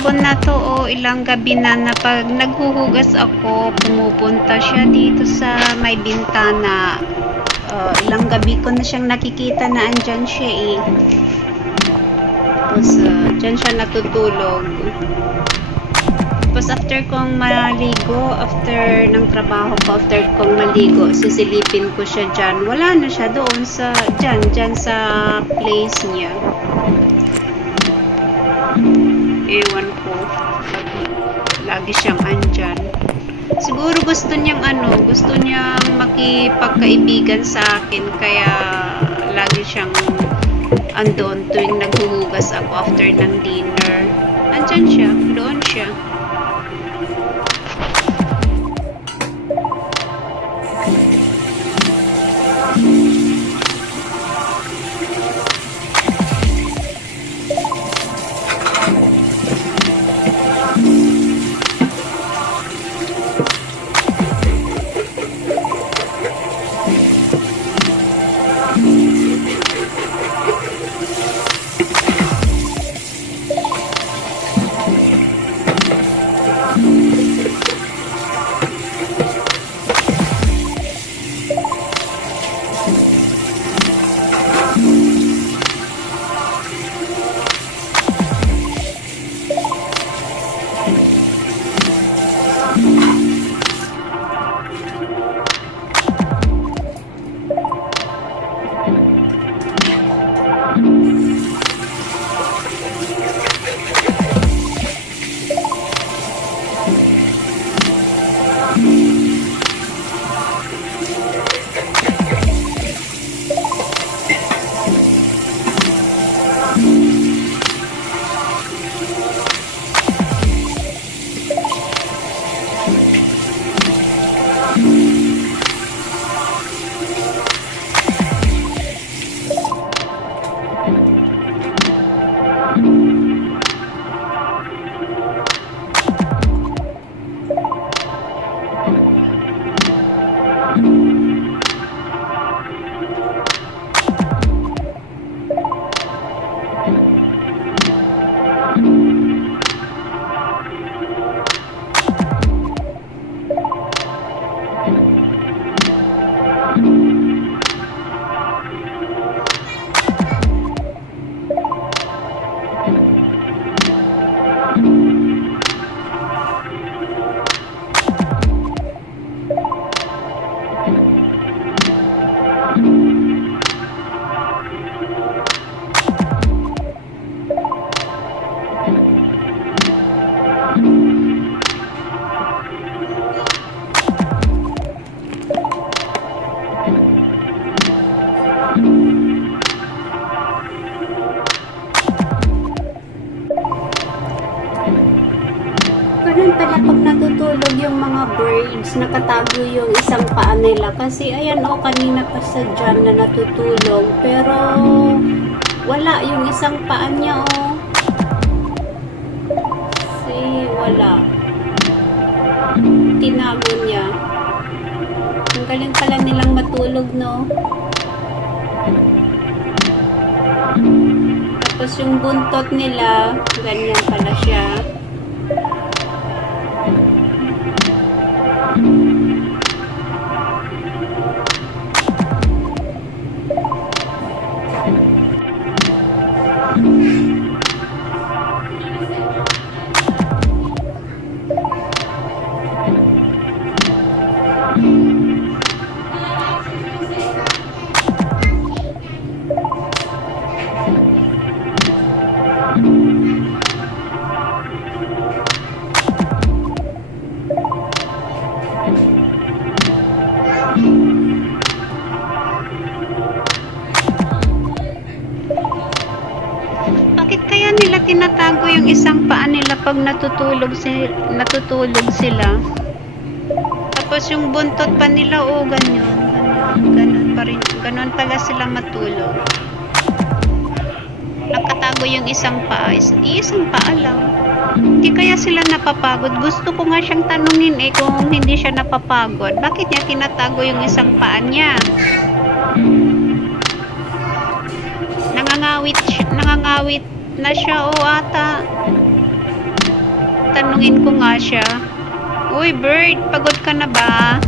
hapon na to o ilang gabi na pag naghuhugas ako, pumupunta siya dito sa may bintana. Ilang gabi ko na siyang nakikita na andyan siya eh. Tapos dyan siya natutulog. Tapos after kong maligo, after ng trabaho ko, after kong maligo, sisilipin ko siya dyan. Wala na siya doon sa, dyan sa place niya. Ewan ko. Lagi siyang andyan. Siguro gusto niyang gusto niyang makipagkaibigan sa akin, kaya lagi siyang andon tuwing naghuhugas ako after ng dinner. Andyan siya, doon siya. Ganun pala pag natutulog yung mga birds, nakatago yung isang paa nila. Kasi ayan kanina pa sa dyan na natutulog. Pero wala yung isang paa niya Kasi wala. Tinago niya. Ang galing pala nilang matulog, no? Tapos yung buntot nila, ganyan pala siya. Bakit kaya nila tinatago yung isang paa nila pag natutulog sila? Tapos yung buntot pa nila, ganun pa rin. Ganun pala sila matulog. Nakatago yung isang paa. Isang paa lang. Hindi kaya sila napapagod? Gusto ko nga siyang tanungin kung hindi siya napapagod. Bakit niya tinatago yung isang paa niya? Nangangawit na siya ata. tanungin ko nga siya. Uy, bird, pagod ka na ba?